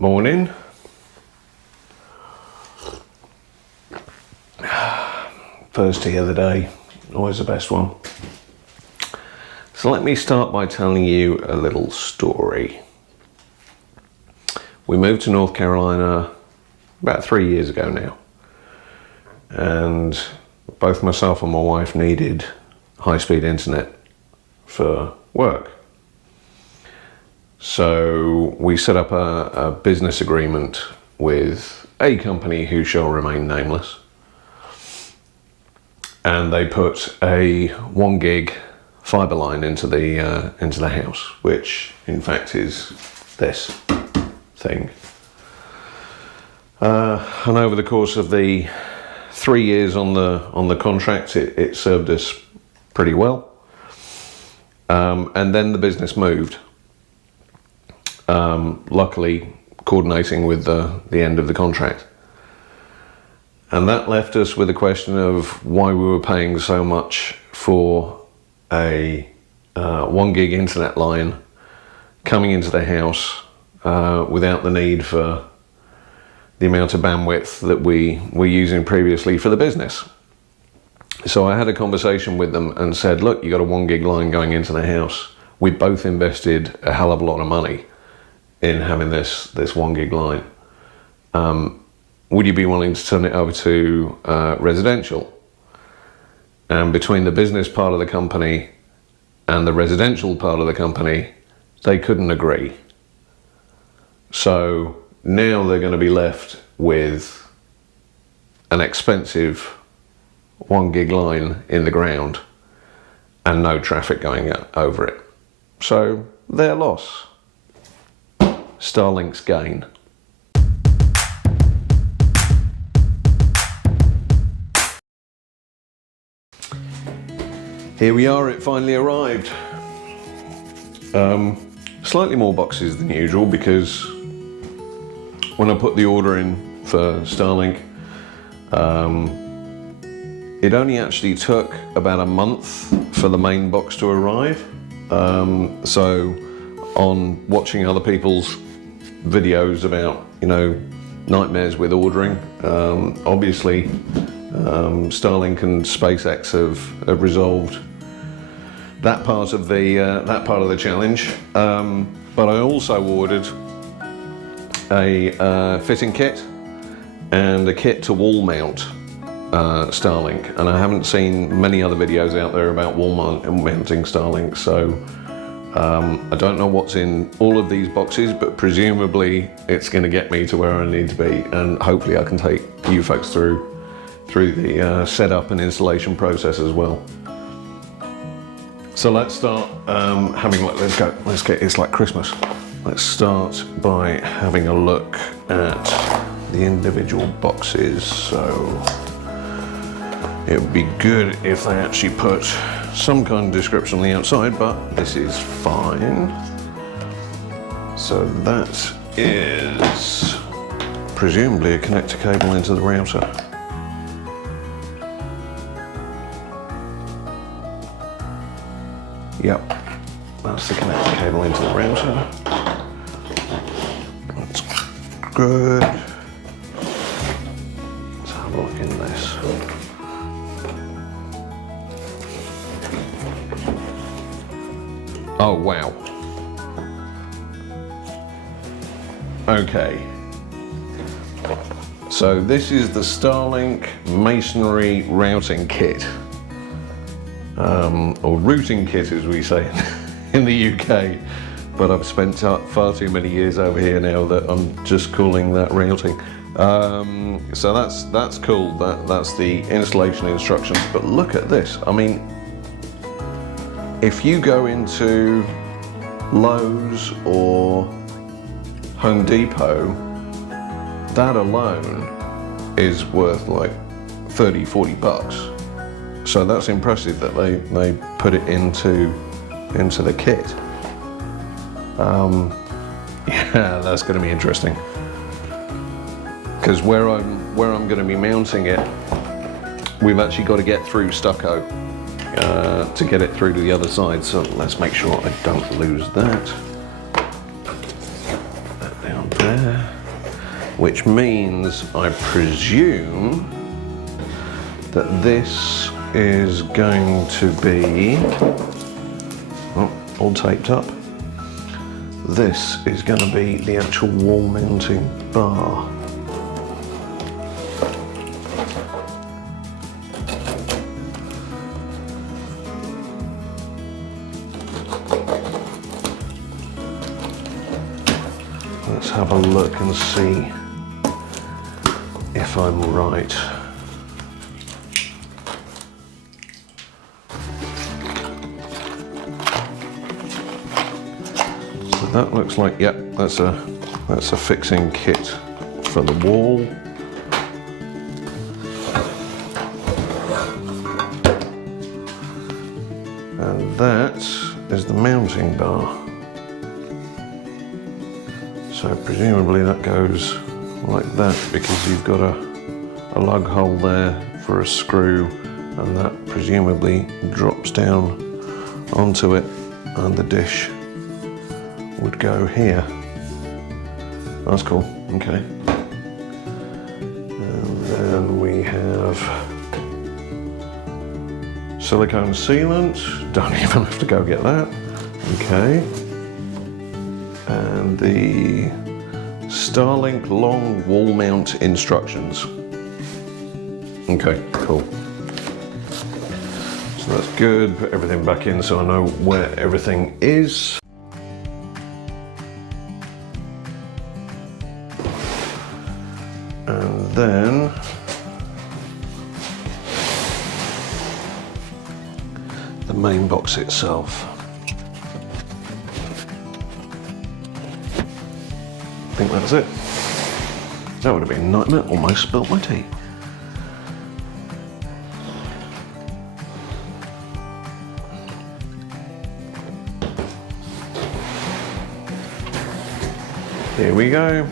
Morning. First tea of the day, always the best one. So let me start by telling you a little story. We moved to North Carolina about 3 years ago now, and both myself and my wife needed high-speed internet for work. So we set up a business agreement with a company who shall remain nameless, and they put a 1 gig fiber line into the house, which in fact is this thing. And over the course of the 3 years on the contract, it served us pretty well. And then the business moved. Luckily, coordinating with the end of the contract. And that left us with a question of why we were paying so much for a 1 gig internet line coming into the house without the need for the amount of bandwidth that we were using previously for the business. So I had a conversation with them and said, look, you got a 1 gig line going into the house. We both invested a hell of a lot of money in having this 1 gig line. Would you be willing to turn it over to residential? And between the business part of the company and the residential part of the company, they couldn't agree. So now they're going to be left with an expensive 1 gig line in the ground and no traffic going over it. So their loss. StarLink's gain. Here we are, it finally arrived. Slightly more boxes than usual because when I put the order in for StarLink, it only actually took about a month for the main box to arrive. So on watching other people's videos about, nightmares with ordering, obviously StarLink and SpaceX have resolved that part of the challenge. But I also ordered a fitting kit and a kit to wall mount StarLink, and I haven't seen many other videos out there about wall mounting StarLink, so I don't know what's in all of these boxes, but presumably it's going to get me to where I need to be, and hopefully I can take you folks through the setup and installation process as well. So let's start having a look. Let's get, it's like Christmas. Let's start by having a look at the individual boxes. So it would be good if they actually put some kind of description on the outside, but this is fine. So that is presumably a connector cable into the router. Yep, that's the connector cable into the router. That's good. Let's have a look in this. Oh, wow. Okay. So this is the StarLink masonry routing kit. Or routing kit as we say in the UK, but I've spent far too many years over here now that I'm just calling that routing. So that's cool, that's the installation instructions, but look at this. I mean, if you go into Lowe's or Home Depot, that alone is worth like 30-40 bucks. So that's impressive that they put it into the kit. Yeah, that's going to be interesting. Because where I'm going to be mounting it, we've actually got to get through stucco to get it through to the other side. So let's make sure I don't lose that. Put that down there. which means I presume that this is going to be, oh, all taped up. This is going to be the actual wall mounting bar. Let's have a look and see if I'm right. So that looks like, yep, that's a fixing kit for the wall. And that is the mounting bar. So presumably that goes like that because you've got a lug hole there for a screw, and that presumably drops down onto it, and the dish would go here. That's cool, okay. And then we have silicone sealant, don't even have to go get that, okay. And the StarLink long wall mount instructions. Okay, cool. So that's good, put everything back in so I know where everything is. And then the main box itself. I think that's it. That would have been a nightmare, almost spilt my tea. Here we go.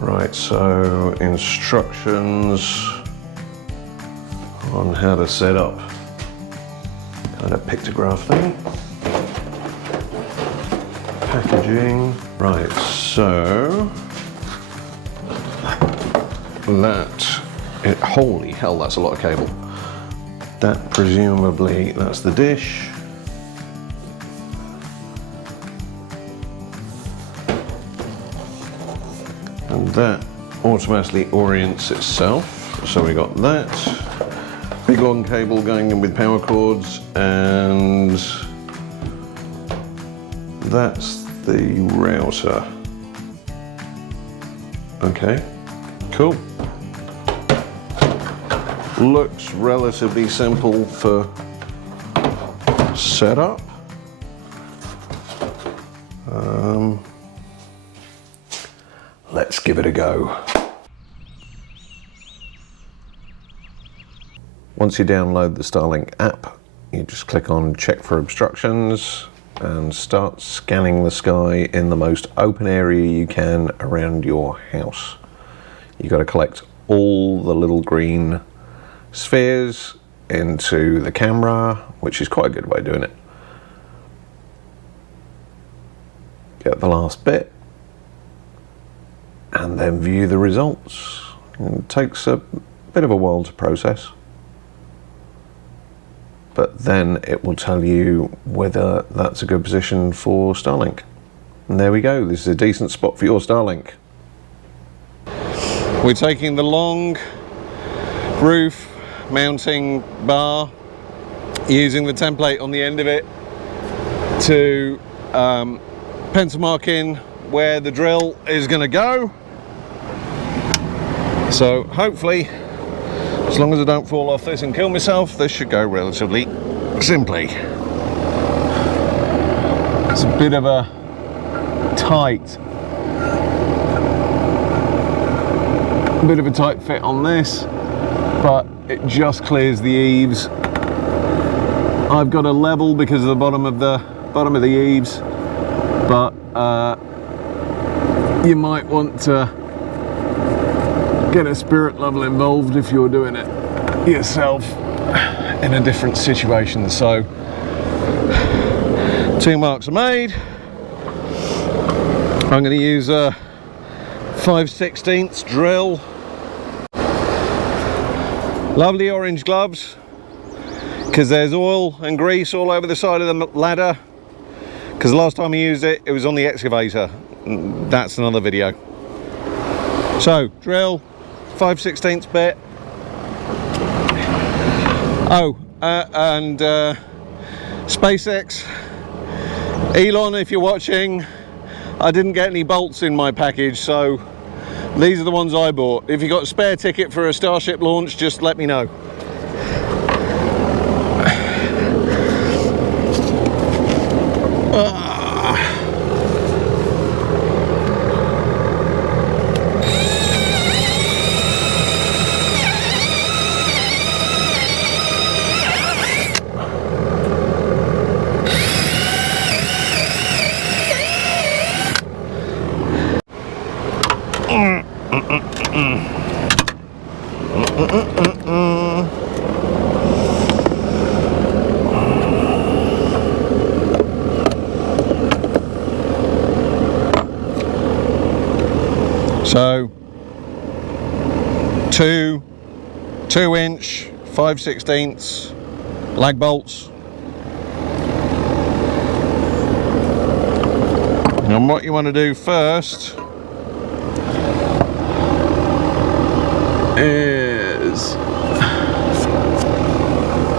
Right, so instructions on how to set up kind of pictograph thing. Packaging. Right, so holy hell, that's a lot of cable. That presumably, that's the dish. And that automatically orients itself. So we got that. Big long cable going in with power cords, and that's the router. Okay, cool. Looks relatively simple for setup. Let's give it a go. Once you download the StarLink app, you just click on check for obstructions and start scanning the sky in the most open area you can around your house. You've got to collect all the little green spheres into the camera, which is quite a good way of doing it. Get the last bit and then view the results. It takes a bit of a while to process, but then it will tell you whether that's a good position for StarLink. And there we go, this is a decent spot for your StarLink. We're taking the long roof mounting bar, using the template on the end of it to pencil mark in where the drill is going to go. So hopefully, as long as I don't fall off this and kill myself, this should go relatively simply. It's a bit of a tight fit on this, but it just clears the eaves. I've got a level because of the bottom of the eaves, but you might want to get a spirit level involved if you're doing it yourself. in a different situation. So 2 marks are made. I'm going to use a 5/16 drill. Lovely orange gloves, because there's oil and grease all over the side of the ladder, because the last time I used it, it was on the excavator. That's another video. So drill, 5/16 bit. Oh, and SpaceX, Elon, if you're watching, I didn't get any bolts in my package, so these are the ones I bought. If you got a spare ticket for a Starship launch, just let me know. So 2-inch 5/16 lag bolts. And what you want to do first is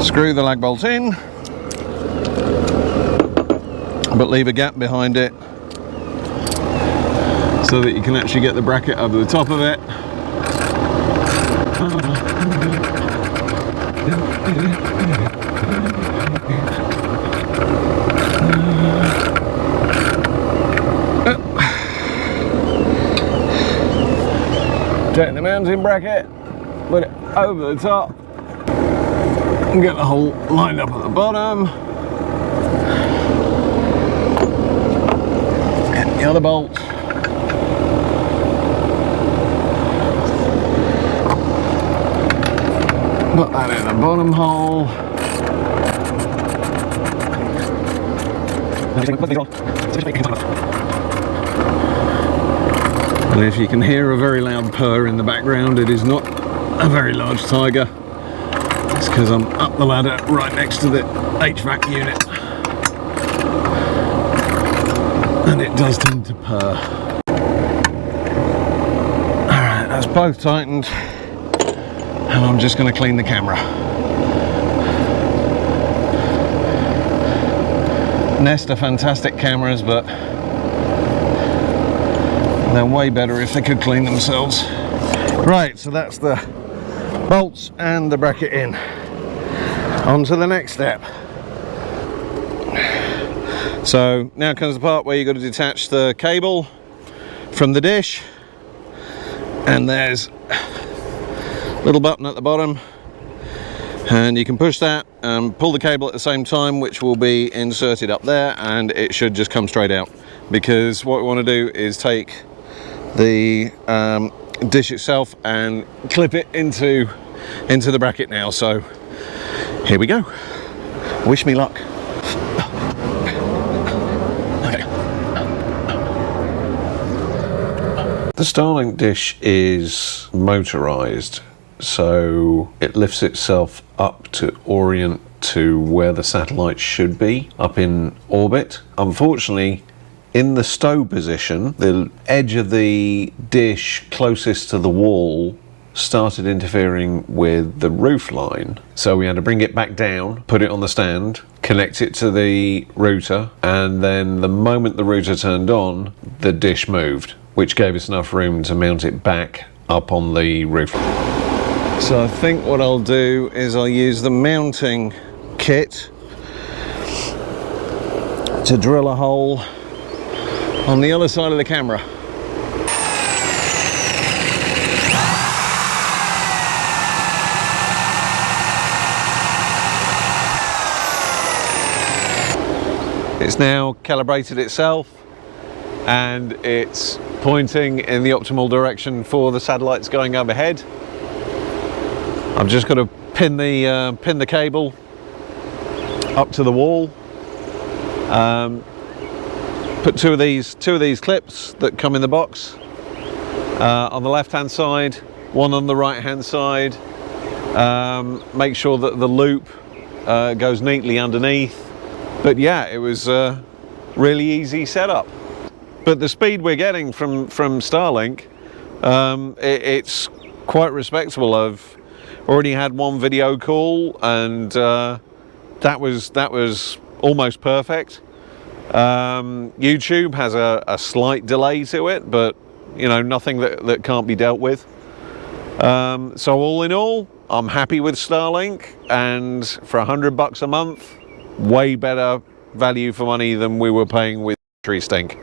screw the lag bolt in, but leave a gap behind it so that you can actually get the bracket over the top of it. Take the mounting bracket, put it over the top, and get the hole lined up at the bottom. Get the other bolt. Put that in the bottom hole. And if you can hear a very loud purr in the background, it is not a very large tiger. It's because I'm up the ladder right next to the HVAC unit. And it does tend to purr. Alright, that's both tightened. And I'm just going to clean the camera. Nest are fantastic cameras, but they're way better if they could clean themselves. Right, so that's the bolts and the bracket in. On to the next step. So now comes the part where you've got to detach the cable from the dish, and there's little button at the bottom, and you can push that and pull the cable at the same time, which will be inserted up there, and it should just come straight out. Because what we want to do is take the dish itself and clip it into the bracket now. So here we go. Wish me luck. The StarLink dish is motorized, so it lifts itself up to orient to where the satellite should be, up in orbit. Unfortunately, in the stow position, the edge of the dish closest to the wall started interfering with the roof line. So we had to bring it back down, put it on the stand, connect it to the router, and then the moment the router turned on, the dish moved, which gave us enough room to mount it back up on the roof. So I think what I'll do is I'll use the mounting kit to drill a hole on the other side of the camera. It's now calibrated itself, and it's pointing in the optimal direction for the satellites going overhead. I've just got to pin the cable up to the wall. Put two of these clips that come in the box on the left hand side, one on the right hand side. Make sure that the loop goes neatly underneath. But yeah, it was a really easy setup. But the speed we're getting from StarLink, it's quite respectable. I've already had one video call, and that was almost perfect. YouTube has a slight delay to it, but you know, nothing that can't be dealt with. So all in all, I'm happy with StarLink, and for $100 a month, way better value for money than we were paying with Tree Stink.